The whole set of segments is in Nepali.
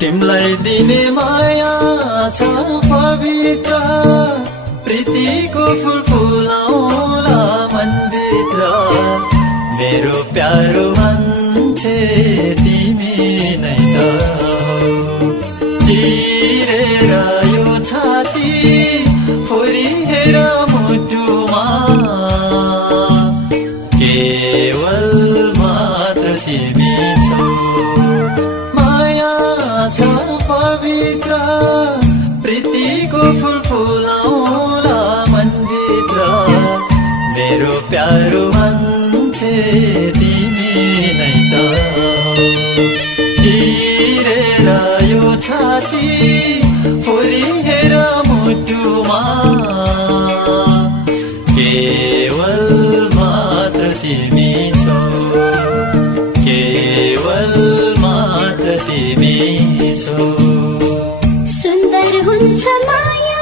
तिमलाई दिने माया छ पवित्र प्रीतिको फूल फुलाउला मनभित्र मेरो प्यारो मान्छे तिमी नै त हौ चिरेर यो छाती फोरिएर मुटुमा केवल मात्र तिमी छौ छ पवित्र प्रीतिको फूल फुलाउला मनभित्र मेरो प्यारो मान्छे तिमी नै त चिरेर यो छाती फोरिएर मुटुमा केवल मात्र तिमी छौ केवल मात्र तिमी सुन्दर हुन्छ माया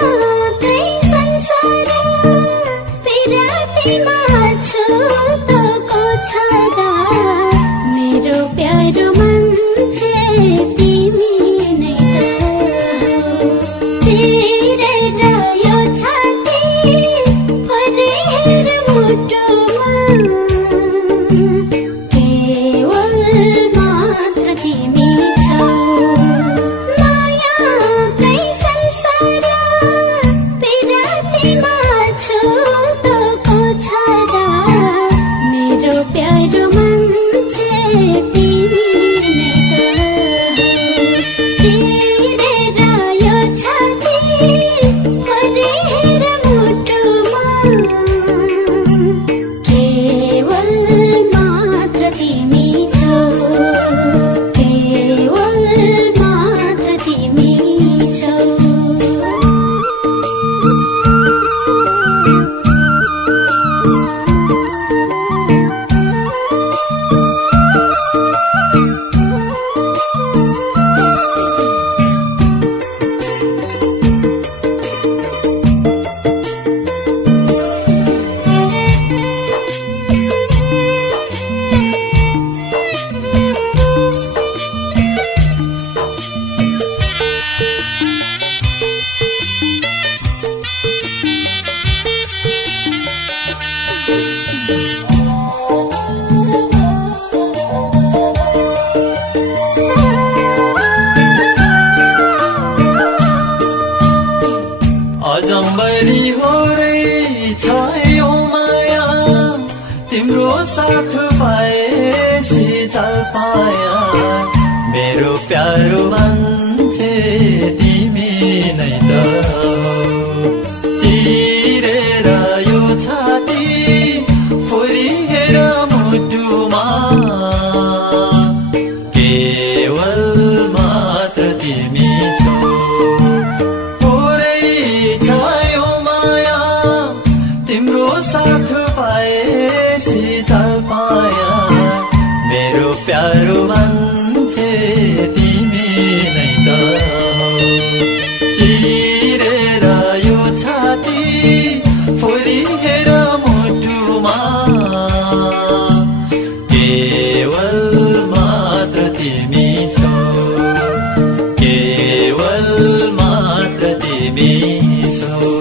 कै संसार पिरातीमा छुतोको छादा मेरो प्यारो मान्छे तिमी नै त चिरेर यो छाती फोरेर मुटुमा केवल मात्र तिमी छौ अजम्बरी हो रहेछ यो माया तिम्रो साथ पाएपछि चाल पाया मेरो प्यारो मान्छे तिमी नै त चिरेर यो छाती फोरिएर मुटुमा केवल मात्र तिमी छौ साथ पाएपछि चाल पाया मेरो प्यारो मान्छे तिमी नै त चिरेर यो छाती फोरिएर मुटुमा केवल मात्र तिमी छौ केवल मात्र तिमी छौ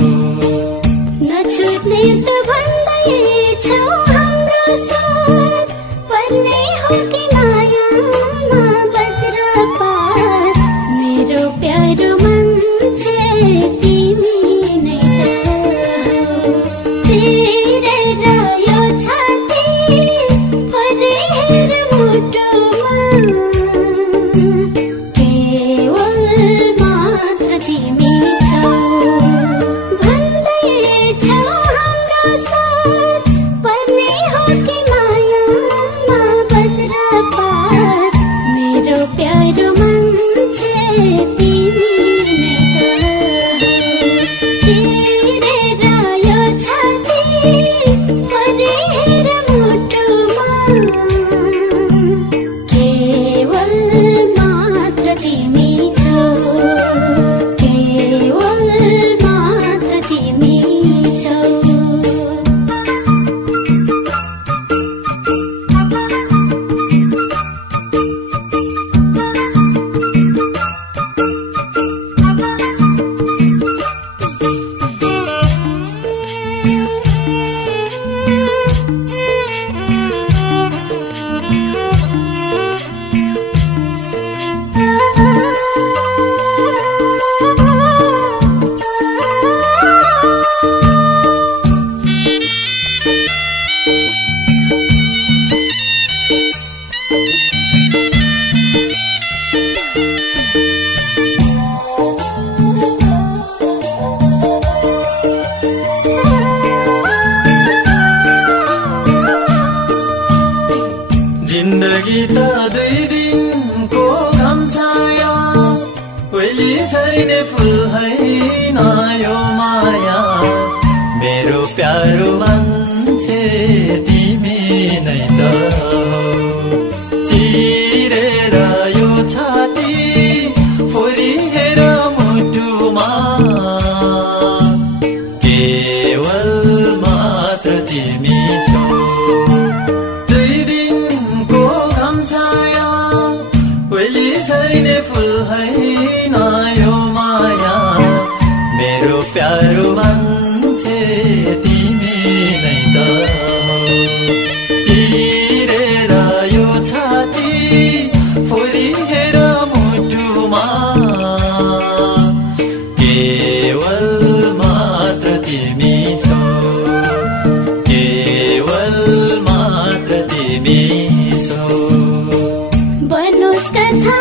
नछुट्ने त भन्दैछौ हाम्रो साथ पर्ने हो कि मायामा बज्र जिन्दगी त दुई दिनको घाम छाया ओइली झरिने फुल हैन यो माया मेरो प्यारो मान्छे तिमी नै त चिरेर यो छाती फोरिएर मुटुमा केवल मात्र तिमी छौ फुल हैन यो माया मेरो प्यारो मान्छे तिमी नै त चिरेर यो छाती फोरिएर मुटुमा केवल मात्र तिमी छौ केवल मात्र तिमी छौ बनोस् कथा